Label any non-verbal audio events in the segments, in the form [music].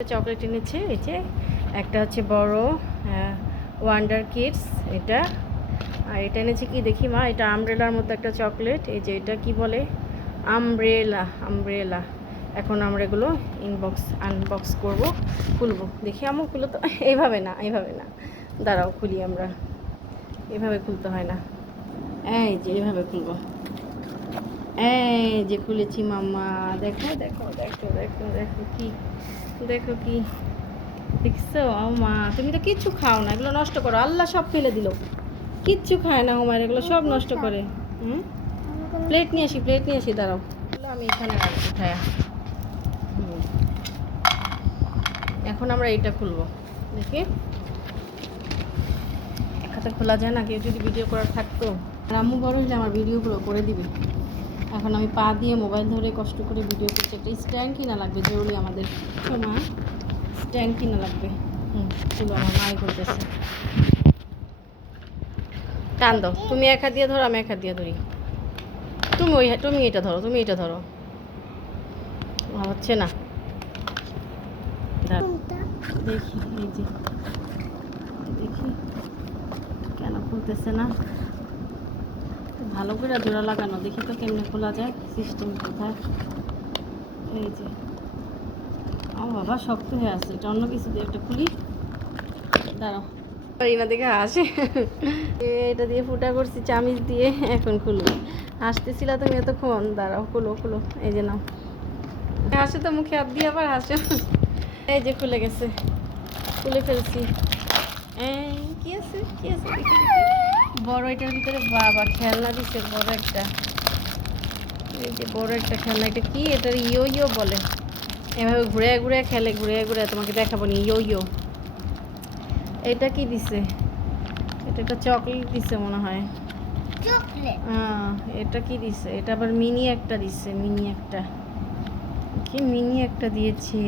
Chocolate এনেছে, এই যে একটা হচ্ছে বড় ওয়ান্ডার কিডস এটা। আর এটা এনেছে কি দেখি মা, এটা আমব্রেলার মতো একটা চকলেট, এই যে এটা কি বলে? আমব্রেলা আমব্রেলা এখন আমরা এগুলো ইনবক্স আনবক্স করব, খুলবো। দেখি আমু খুলো তো। [laughs] এইভাবে না এইভাবে না। দাঁড়াও, খুলি আমরা। এভাবে খুলতে হয় না। এই যে এইভাবে খুলবো। এই যে খুলেছি মাম্মা। দেখো দেখো দেখো দেখো দেখো কি দেখো কি দেখছ? মা, তুমি তো কিচ্ছু খাও না, এগুলো নষ্ট করো। আল্লাহ সব ফেলে দিল। কিচ্ছু খায় না আমার এগুলো সব নষ্ট করে। হুম? প্লেট নিয়ে আসি প্লেট নিয়ে আসি, দাঁড়াও। আমি এখানে উঠায়া হুম। এখন আমরা এইটা খুলবো। দেখি। এক হাতে খোলা যায় না, কেউ যদি ভিডিও করার থাকতো। রাম্মু বড় হলে আমার ভিডিওগুলো করে দিবে। এখন আমি পা দিয়ে মোবাইল ধরে কষ্ট করে ভিডিও করছি। একটা স্ট্যান্ড কিনা লাগবে, জরুরি আমাদের। মা, স্ট্যান্ড কিনা লাগবে। হুম আমার মাই করতেছে। টান দাও। তুমি এক হাত দিয়ে ধরো, আমি এক হাত দিয়ে ধরি। তুমি ওই তুমি এটা ধরো, তুমি এটা ধরো। হচ্ছে না। দেখি, এই যে। দেখি। কেন খুলতেছে না? ভালো করে জোড়া লাগানো। দেখি তো কেমনে খোলা যায় সিস্টেম কোথায়। এই যে। আমার বাবা, শক্ত হয়ে আছে। এটা অন্য কিছু দিয়ে একটা খুলি। দাঁড়াও। না দেখে হাসে। এটা দিয়ে ফুটা করছি চামিচ দিয়ে, এখন খুলবো। হাসতেছিল তুমি এতক্ষণ। দাঁড়াও, খুলো খুলো। এই যে নাও। হাসে তো মুখে হাত দিয়ে আবার হাসে। এই যে খুলে গেছে। খুলে ফেলছি। কি আছে? কি আছে। বড় এটার ভিতরে বাবা খেলনা দিচ্ছে বড় একটা। এই যে বড় একটা খেলনা এটা কি? এটার ইয়ো ইয়ো বলে। এভাবে ঘুরে ঘুরে খেলে ঘুরে ঘুরে তোমাকে দেখাবো নি ইয়ো ইয়ো এটা কি দিছে? এটা একটা চকলেট দিছে মনে হয়। এটা কি দিছে? এটা আবার মিনি একটা দিছে মিনি একটা। কি মিনি একটা দিয়েছে?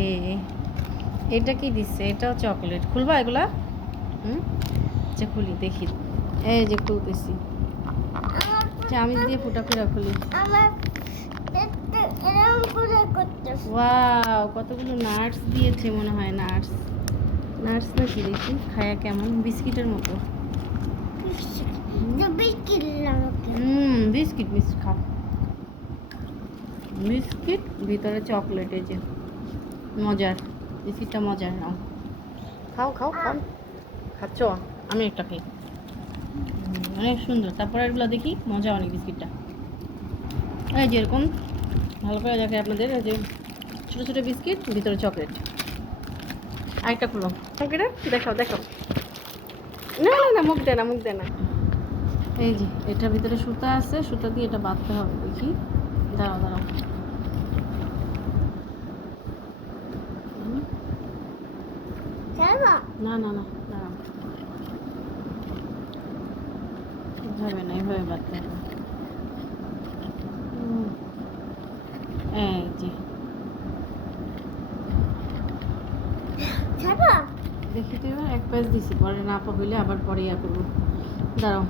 এটা কি দিছে? এটাও চকলেট। খুলবা এগুলা? হুম? আচ্ছা খুলি দেখি। এই যে খুলতেছি। চামিচ দিয়ে ফুটা ফুটা খুলি। ওয়াও কতগুলো নাটস দিয়েছে মনে হয় নাটস। নাটস নাকি দেখি? খায়া কেমন? বিস্কিটের মতো। বিস্কিট। হুম বিস্কিট বিস্কিট খাও বিস্কিট ভিতরে চকলেট এই যে। মজার। বিস্কিটটা মজার নাও। খাও খাও খাও। খাচ্ছ? আমি একটা খাই অনেক সুন্দর। তারপরে এগুলো দেখি মজা অনেক বিস্কিটটা। এই যে এরকম ভালো করে দেখে আপনাদের এই যে ছোটো ছোটো বিস্কিট ভিতরে চকলেট। আরেকটা খুলো। চকলেট দেখাও দেখাও। না না না মুখ দে না মুখ দে না। এই যে এটার ভিতরে সুতা আছে সুতা দিয়ে এটা বাঁধতে হবে দেখি। দাঁড়াও দাঁড়াও। না না না দাঁড়াও। এভাবে না এভাবে বাঁধতে হবে এই যে। দেখি তো এবার এক পেজ দিছি পরে না হইলে আবার পরে ইয়া করব। দাঁড়াও।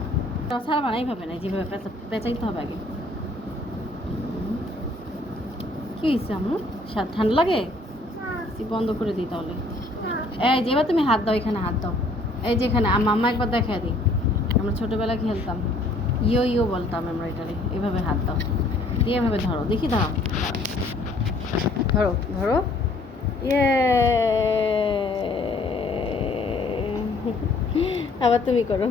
ছাড়া না এইভাবে না যেভাবে পেঁচা পেঁচাইতে হবে আগে। কি হয়েছে আমু স্বাদ ঠান্ডা লাগে? বন্ধ করে দিই তাহলে। এই যে এবার তুমি হাত দাও এখানে হাত দাও। এই যে এখানে আম- মাম্মা একবার দেখা দিই। আমরা ছোটোবেলায় খেলতাম। ইয়ো ইয়ো বলতাম আমরা এটারে, এভাবে হাত দাও। দিয়ে এভাবে ধরো, দেখি দাঁড়াও ধরো ধরো। ইয়ে। আবার তুমি করো।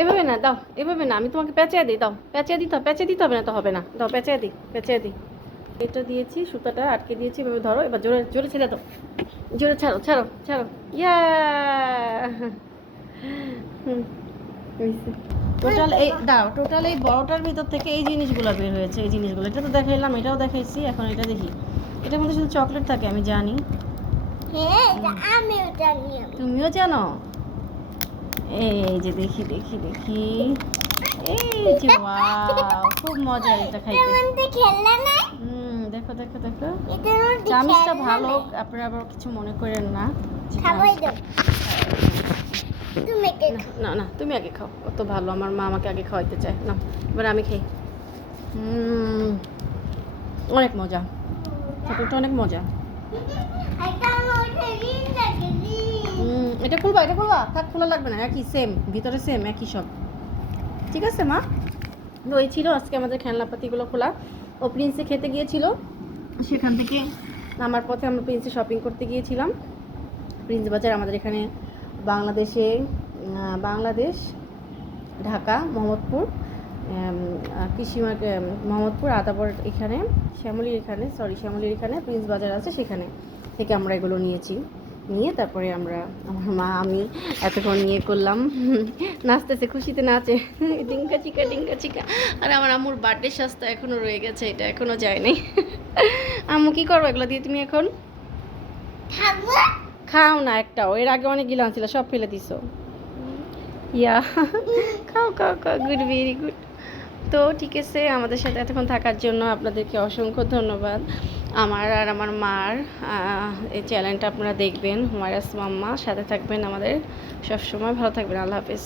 এভাবে না, দাও, এভাবে না, আমি তোমাকে পেঁচিয়ে দিই, দাও। পেঁচিয়ে দিতে হবে, পেঁচিয়ে দিতে হবে না তো হবে না। দাও, পেঁচিয়ে দিই পেঁচিয়ে দিই। এটা দিয়েছি, সুতাটা আটকে দিয়েছি, এভাবে ধরো, এবার জোরে জোরে ছেড়ে দাও। জোরে ছাড়ো ছাড়ো ছাড়ো। ইয়া। টোটাল এই দাও টোটাল এই বড়টার ভিতর থেকে এই জিনিসগুলো বের হয়েছে এই জিনিসগুলো। এটা তো দেখাইলাম এটাও দেখাইছি এখন এটা দেখি। এটার মধ্যে শুধু চকলেট থাকে আমি জানি। হ্যাঁ নিয়ে তুমিও জানো? এই যে দেখি দেখি দেখি। এই যে [laughs] ওয়াও খুব মজা এটা খাইতে। হুম দেখো দেখো দেখো। চামিচটা ভালো। আপনারা আবার কিছু মনে করেন না। না না তুমি আগে খাও। অত ভালো আমার মা আমাকে আগে খাওয়াইতে চায়। না এবার আমি খাই অনেক মজা। চকলেটটা অনেক মজা। এটা খুলবা এটা খুলবা। থাক খোলা লাগবে না। একই সেম ভিতরে সেম একই সব। ঠিক আছে মা? তো এই ছিল আজকে আমাদের খেলনাপাতিগুলো খোলা। ও প্রিন্সে খেতে গিয়েছিল। সেখান থেকে আমার পথে আমরা প্রিন্সে শপিং করতে গিয়েছিলাম। প্রিন্স বাজার আমাদের এখানে বাংলাদেশে বাংলাদেশ, ঢাকা, মোহাম্মদপুর কৃষি মোহাম্মদপুর, আদাবর এখানে, শ্যামলির এখানে সরি শ্যামলির এখানে, প্রিন্স বাজার আছে সেখানে থেকে আমরা এগুলো নিয়েছি। নিয়ে তারপরে আমরা, আমার মা, আমি এতক্ষণ নিয়ে করলাম, নাচতেছে, খুশিতে নাচে, ডিঙ্কা চিকা ডিঙ্কা চিকা। আর আমার আম্মুর বার্থডে সাজটা এখনও রয়ে গেছে, এটা এখনও যায়নি আম্মু কি করব এগুলো দিয়ে তুমি এখন? খাও না একটাও। এর আগে অনেক গিলাম ছিল সব ফেলে দিছো। ইয়া, খাও খাও খাও গুড ভেরি গুড তো ঠিক আছে, আমাদের সাথে এতক্ষণ থাকার জন্য আপনাদেরকে অসংখ্য ধন্যবাদ। আমার আর আমার মার এই চ্যানেলটা আপনারা দেখবেন, হুমায়রাস মাম্মা। সাথে থাকবেন আমাদের সবসময়। ভালো থাকবেন, আল্লাহ হাফেজ।